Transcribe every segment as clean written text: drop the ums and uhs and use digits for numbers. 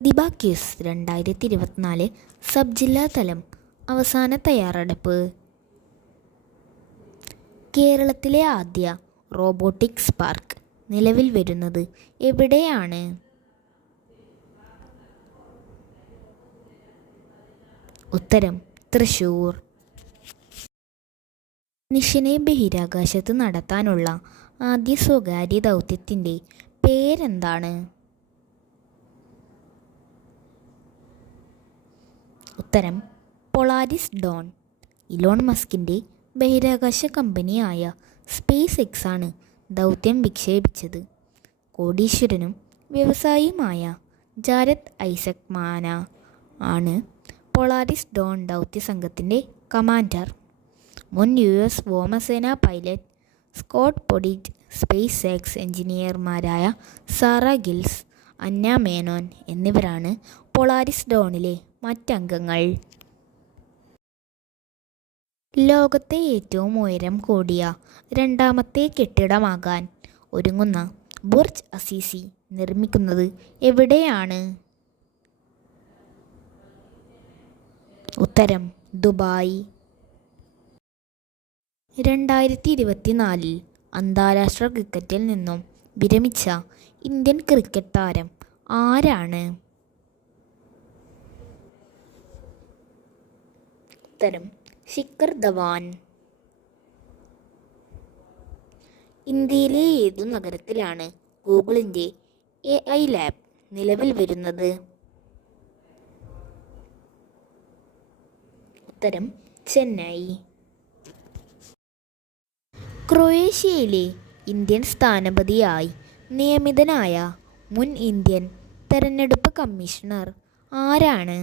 ദിബ quiz 2024 sub ജില്ലാ തലം അവസാന തയ്യാറെടുപ്പ്. കേരളത്തിലെ ആദ്യ റോബോട്ടിക്സ് പാർക്ക് നിലവിൽ വരുന്നത് എവിടെയാണ്? ഉത്തരം തൃശ്ശൂർ. മനുഷ്യനെ ബഹിരാകാശത്ത് നടത്താനുള്ള ആദ്യ സ്വകാര്യ ദൗത്യത്തിൻ്റെ പേരെന്താണ്? ഉത്തരം പൊളാരിസ് ഡോൺ. ഇലോൺ മസ്കിൻ്റെ ബഹിരാകാശ കമ്പനിയായ സ്പേസ് എക്സ് ആണ് ദൗത്യം വിക്ഷേപിച്ചത്. കോടീശ്വരനും വ്യവസായിയുമായ ജാരദ് ഐസക് മാന ആണ് പൊളാരിസ് ഡോൺ ദൗത്യസംഘത്തിൻ്റെ കമാൻഡർ. മുൻ US വ്യോമസേനാ pilot Scott Poteet, SpaceX എഞ്ചിനീയർമാരായ സാറ ഗിൽസ്, അന്ന മേനോൻ എന്നിവരാണ് പൊളാരിസ് ഡോണിലെ മറ്റംഗങ്ങൾ. ലോകത്തെ ഏറ്റവും ഉയരം കൂടിയ രണ്ടാമത്തെ കെട്ടിടമാകാൻ ഒരുങ്ങുന്ന ബുർജ് അസീസി നിർമ്മിക്കുന്നത് എവിടെയാണ്? ഉത്തരം ദുബായ്. 2024 അന്താരാഷ്ട്ര ക്രിക്കറ്റിൽ നിന്നും വിരമിച്ച ഇന്ത്യൻ ക്രിക്കറ്റ് താരം ആരാണ്? ഉത്തരം ശിഖർ ധവാൻ. ഇന്ത്യയിലെ ഏതു നഗരത്തിലാണ് ഗൂഗിളിൻ്റെ AI ലാബ് നിലവിൽ വരുന്നത്? ഉത്തരം ചെന്നൈ. ക്രൊയേഷ്യയിലെ ഇന്ത്യൻ സ്ഥാനപതിയായി നിയമിതനായ മുൻ ഇന്ത്യൻ തെരഞ്ഞെടുപ്പ് കമ്മീഷണർ ആരാണ്?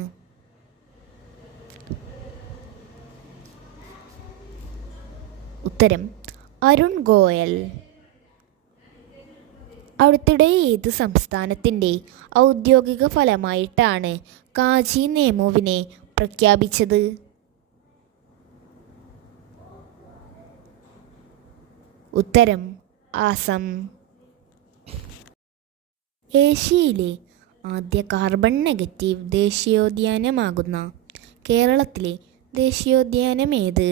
ഉത്തരം അരുൺ ഗോയൽ. അടുത്തിടെ ഏത് സംസ്ഥാനത്തിൻ്റെ ഔദ്യോഗിക ഫലമായിട്ടാണ് കാജി നേമുവിനെ പ്രഖ്യാപിച്ചത്? ഉത്തരം ആസം. ഏഷ്യയിലെ ആദ്യ കാർബൺ നെഗറ്റീവ് ദേശീയോദ്യാനമാകുന്ന കേരളത്തിലെ ദേശീയോദ്യാനം ഏത്?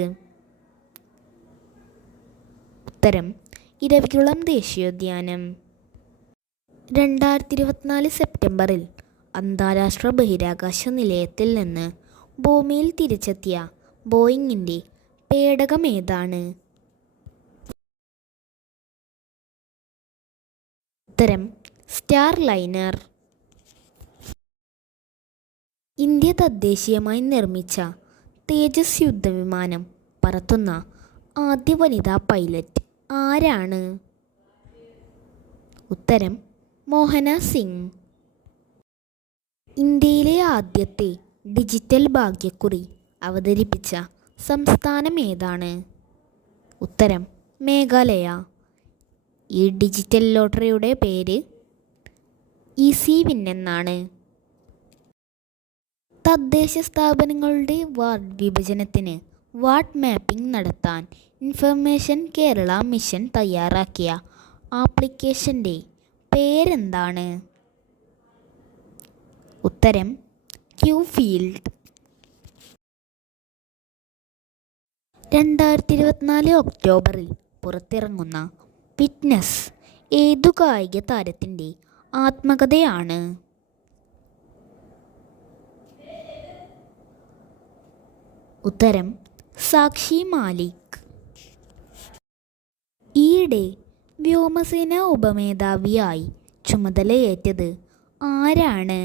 ഉത്തരം ഇരവികുളം ദേശീയോദ്യാനം. 2024 സെപ്റ്റംബറിൽ അന്താരാഷ്ട്ര ബഹിരാകാശ നിലയത്തിൽ നിന്ന് ഭൂമിയിൽ തിരിച്ചെത്തിയ ബോയിങ്ങിൻ്റെ പേടകം ഏതാണ്? ഉത്തരം സ്റ്റാർ ലൈനർ. ഇന്ത്യ തദ്ദേശീയമായി നിർമ്മിച്ച തേജസ് യുദ്ധവിമാനം പറത്തുന്ന ആദ്യ വനിതാ പൈലറ്റ് ആരാണ്? ഉത്തരം മോഹന സിംഗ്. ഇന്ത്യയിലെ ആദ്യത്തെ ഡിജിറ്റൽ ഭാഗ്യക്കുറി അവതരിപ്പിച്ച സംസ്ഥാനം ഏതാണ്? ഉത്തരം മേഘാലയ. ഈ ഡിജിറ്റൽ ലോട്ടറിയുടെ പേര് ഈസി വിൻ എന്നാണ്. തദ്ദേശ സ്ഥാപനങ്ങളുടെ വാർഡ് വിഭജനത്തിന് വാർഡ് മാപ്പിംഗ് നടത്താൻ ഇൻഫർമേഷൻ കേരള മിഷൻ തയ്യാറാക്കിയ ആപ്ലിക്കേഷൻ്റെ പേരെന്താണ്? ഉത്തരം ക്യൂ ഫീൽഡ്. 2024 ഒക്ടോബറിൽ പുറത്തിറങ്ങുന്ന വിറ്റ്നസ് ഏതു കായിക താരത്തിൻ്റെ ആത്മകഥയാണ്? ഉത്തരം സാക്ഷി മാലിക്. ഈയിടെ വ്യോമസേന ഉപമേധാവിയായി ചുമതലയേറ്റത് ആരാണ്?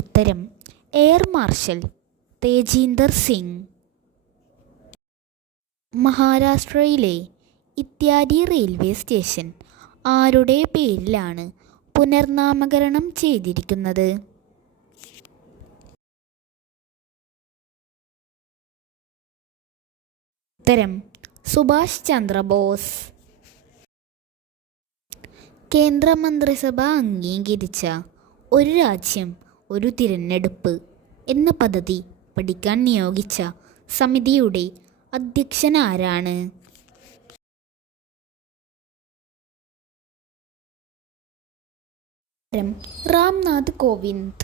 ഉത്തരം എയർ മാർഷൽ തേജീന്ദർ സിംഗ്. മഹാരാഷ്ട്രയിലെ ഇത്യാദി റെയിൽവേ സ്റ്റേഷൻ ആരുടെ പേരിലാണ് പുനർനാമകരണം ചെയ്തിരിക്കുന്നത്? ഉത്തരം സുഭാഷ് ചന്ദ്രബോസ്. കേന്ദ്രമന്ത്രിസഭ അംഗീകരിച്ച ഒരു രാജ്യം ഒരു തിരഞ്ഞെടുപ്പ് എന്ന പദ്ധതി പഠിക്കാൻ നിയോഗിച്ച സമിതിയുടെ അധ്യക്ഷൻ ആരാണ്? രാംനാഥ് കോവിന്ദ്.